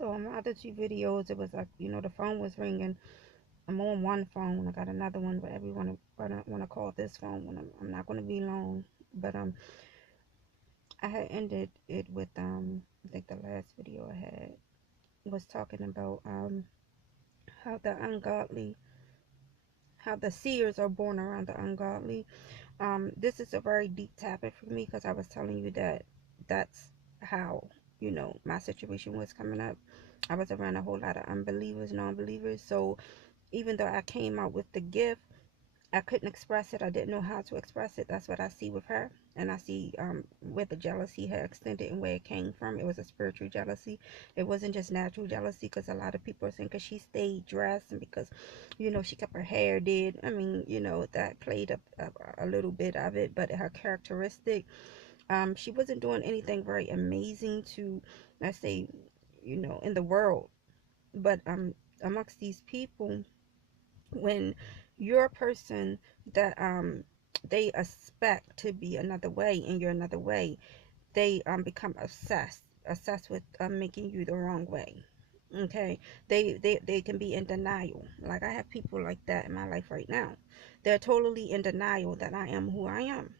So on my other two videos, it was like, the phone was ringing. I'm on one phone. I got another one, but everyone want to call this phone when I'm not going to be long. But I had ended it with I think the last video I had was talking about how the ungodly, how the seers are born around the ungodly. This is a very deep topic for me because I was telling you that that's how, my situation was coming up. I was around a whole lot of unbelievers, non-believers. So even though I came out with the gift, I couldn't express it. I didn't know how to express it. That's what I see with her. And I see where the jealousy had extended and where it came from. It was a spiritual jealousy. It wasn't just natural jealousy, because a lot of people are saying because she stayed dressed and because, she kept her hair did. I mean, that played a little bit of it. But her characteristic, she wasn't doing anything very amazing to, let's say, in the world. But amongst these people, when you're a person that they expect to be another way and you're another way, they become obsessed with making you the wrong way. Okay, they can be in denial. Like, I have people like that in my life right now. They're totally in denial that I am who I am,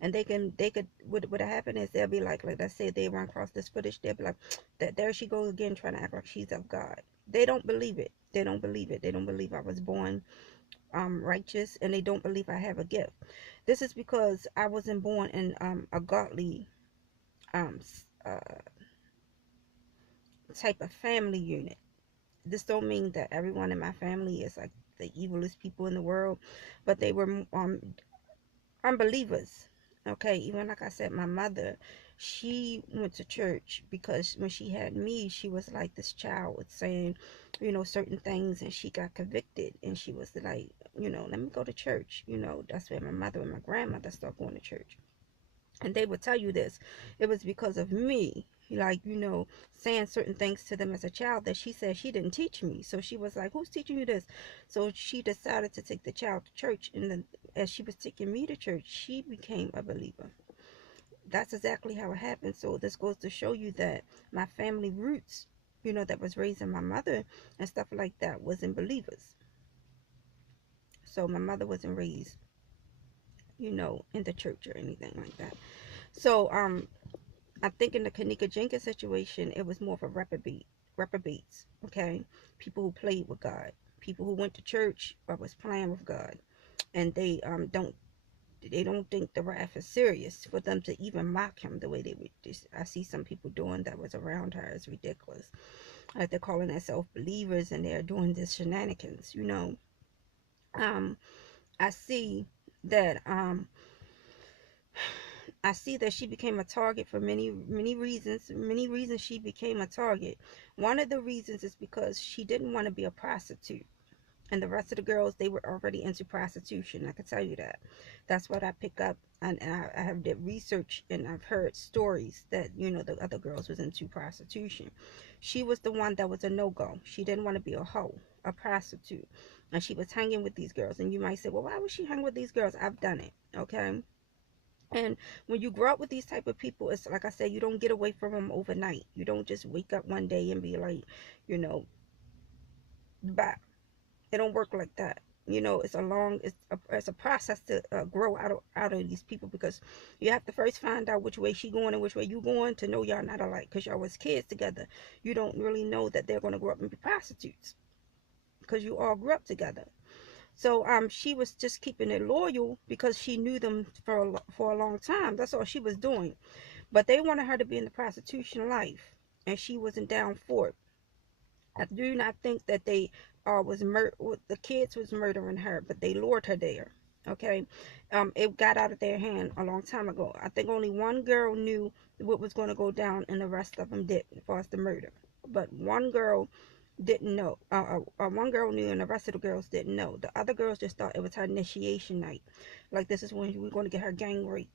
and they could what happen is they'll be like let's say they run across this footage, they'll be like, that there she goes again trying to act like she's of God. They don't believe it. They don't believe it. They don't believe I was born righteous, and they don't believe I have a gift. This is because I wasn't born in a godly um type of family unit. This don't mean that everyone in my family is like the evilest people in the world, but they were unbelievers. Okay, even like I said, my mother, she went to church because when she had me, she was like this child was saying, certain things, and she got convicted, and she was like, let me go to church. That's where my mother and my grandmother started going to church. And they would tell you this. It was because of me, like, saying certain things to them as a child that she said she didn't teach me. So she was like, who's teaching you this? So she decided to take the child to church. And then as she was taking me to church, she became a believer. That's exactly how it happened. So this goes to show you that my family roots, that was raising my mother and stuff like that, wasn't believers. So my mother wasn't raised, in the church or anything like that. So I think in the kenneka Jenkins situation, it was more of a reprobates, okay? People who played with God, people who went to church or was playing with God, and they don't think the wrath is serious for them to even mock him the way they would. I see some people doing that was around her. It's ridiculous. Like, they're calling themselves believers and they're doing this shenanigans, Um, I see that she became a target for many, many reasons. Many reasons she became a target. One of the reasons is because she didn't want to be a prostitute. And the rest of the girls, they were already into prostitution. I can tell you that. That's what I pick up. And I have did research, and I've heard stories that, the other girls was into prostitution. She was the one that was a no-go. She didn't want to be a hoe, a prostitute. And she was hanging with these girls. And you might say, well, why would she hang with these girls? I've done it. Okay. And when you grow up with these type of people, it's like I said, you don't get away from them overnight. You don't just wake up one day and be like, you know, bye. It don't work like that. It's a process to grow out of these people, because you have to first find out which way she going and which way you going to know y'all not alike, because y'all was kids together. You don't really know that they're going to grow up and be prostitutes because you all grew up together. So she was just keeping it loyal because she knew them for a long time. That's all she was doing. But they wanted her to be in the prostitution life, and she wasn't down for it. I do not think that they the kids was murdering her, but they lured her there. Okay, it got out of their hand a long time ago. I think only one girl knew what was going to go down, and the rest of them didn't, as far as the murder. But one girl didn't know. One girl knew, and the rest of the girls didn't know. The other girls just thought it was her initiation night. Like, this is when we're going to get her gang raped.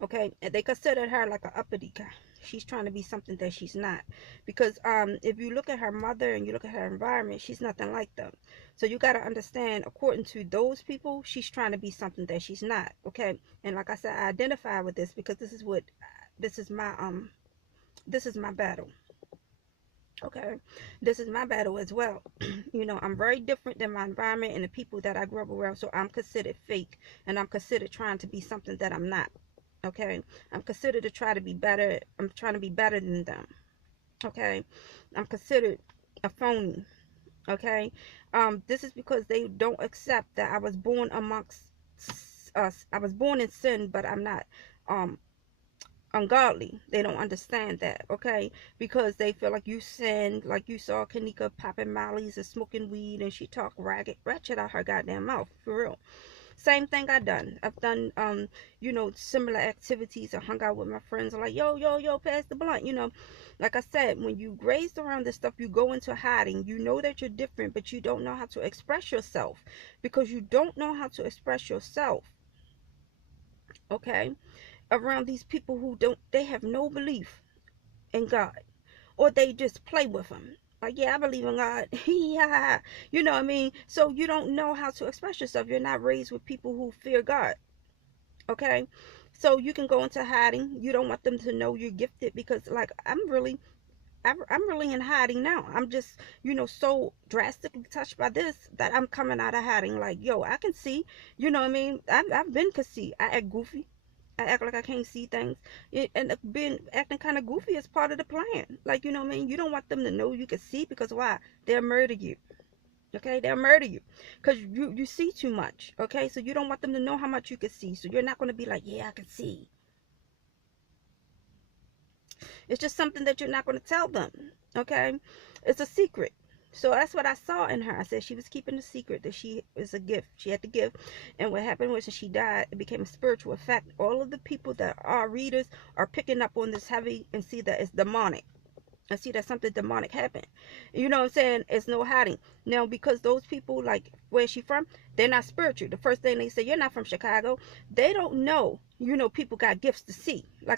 Okay, and they considered her like an uppity guy. She's trying to be something that she's not, because if you look at her mother and you look at her environment, she's nothing like them. So you got to understand, according to those people, she's trying to be something that she's not. Okay, and like I said, I identify with this because this is my battle. Okay, this is my battle as well. You know, I'm very different than my environment and the people that I grew up around, so I'm considered fake, and I'm considered trying to be something that I'm not. Okay, I'm considered to try to be better. I'm trying to be better than them. Okay, I'm considered a phony. Okay, this is because they don't accept that I was born amongst us. I was born in sin, but I'm not. Um, Ungodly. They don't understand that, okay? Because they feel like you sinned, like you saw Kenneka popping mollies and smoking weed, and she talked ratchet out her goddamn mouth, for real. Same thing I done. I've done, you know, similar activities. I hung out with my friends, like, yo, yo, yo, pass the blunt, you know. Like I said, when you raised around this stuff, you go into hiding. You know that you're different, but you don't know how to express yourself. Because you don't know how to express yourself, okay? Around these people who don't, they have no belief in God, or they just play with him. Like, yeah, I believe in God. Yeah, you know what I mean? So you don't know how to express yourself. You're not raised with people who fear God, okay? So you can go into hiding. You don't want them to know you're gifted, because like I'm really in hiding now. I'm just, you know, so drastically touched by this that I'm coming out of hiding. Like, yo, I can see, you know what I mean? I've been could see. I act goofy. I act like I can't see things. And being acting kind of goofy is part of the plan. Like, you know what I mean? You don't want them to know you can see, because why? They'll murder you. Okay, they'll murder you because you see too much. Okay, so you don't want them to know how much you can see. So you're not going to be like, yeah, I can see. It's just something that you're not going to tell them. Okay, it's a secret. So that's what I saw in her. I said she was keeping a secret, that she is a gift. She had to give. And what happened was, when she died, it became a spiritual effect. All of the people that are readers are picking up on this heavy and see that it's demonic. I see that something demonic happened. You know what I'm saying? It's no hiding. Now, because those people, like, where she from, they're not spiritual. The first thing they say, you're not from Chicago. They don't know, you know, people got gifts to see. Like